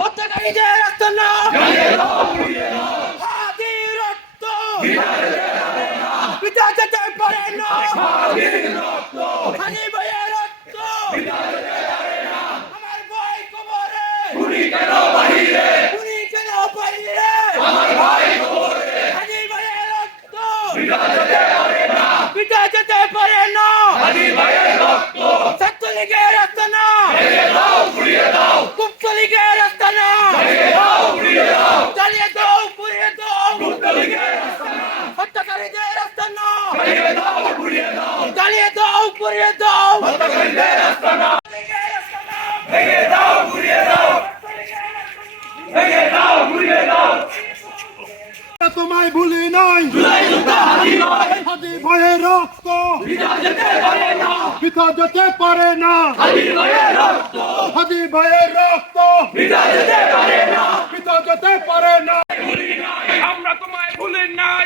হত্যাকারীদের রক্ত না হাদির রক্ত পিতা যেতে পারে না হানি ভাইয়ের রক্ত আমার ভাই কবরে খুনি কেন বাহিরে হানি ভাইয়ের রক্ত পিতা যেতে পারে না ছাত্রলীগের রক্ত না ছাত্রলীগের রক্ত না জ্বালিয়ে দাও পুড়িয়ে দাও হত্যাকারীদের রক্ত না জ্বালিয়ে দাও পুড়িয়ে দাও তোমায় ভুলি নাই হাদি ভাইয়ের রক্ত পিতা যেতে পারে না হাদি ভাইয়ের রক্ত পিতা যেতে পারে না আমরা তোমায় ভুলি নাই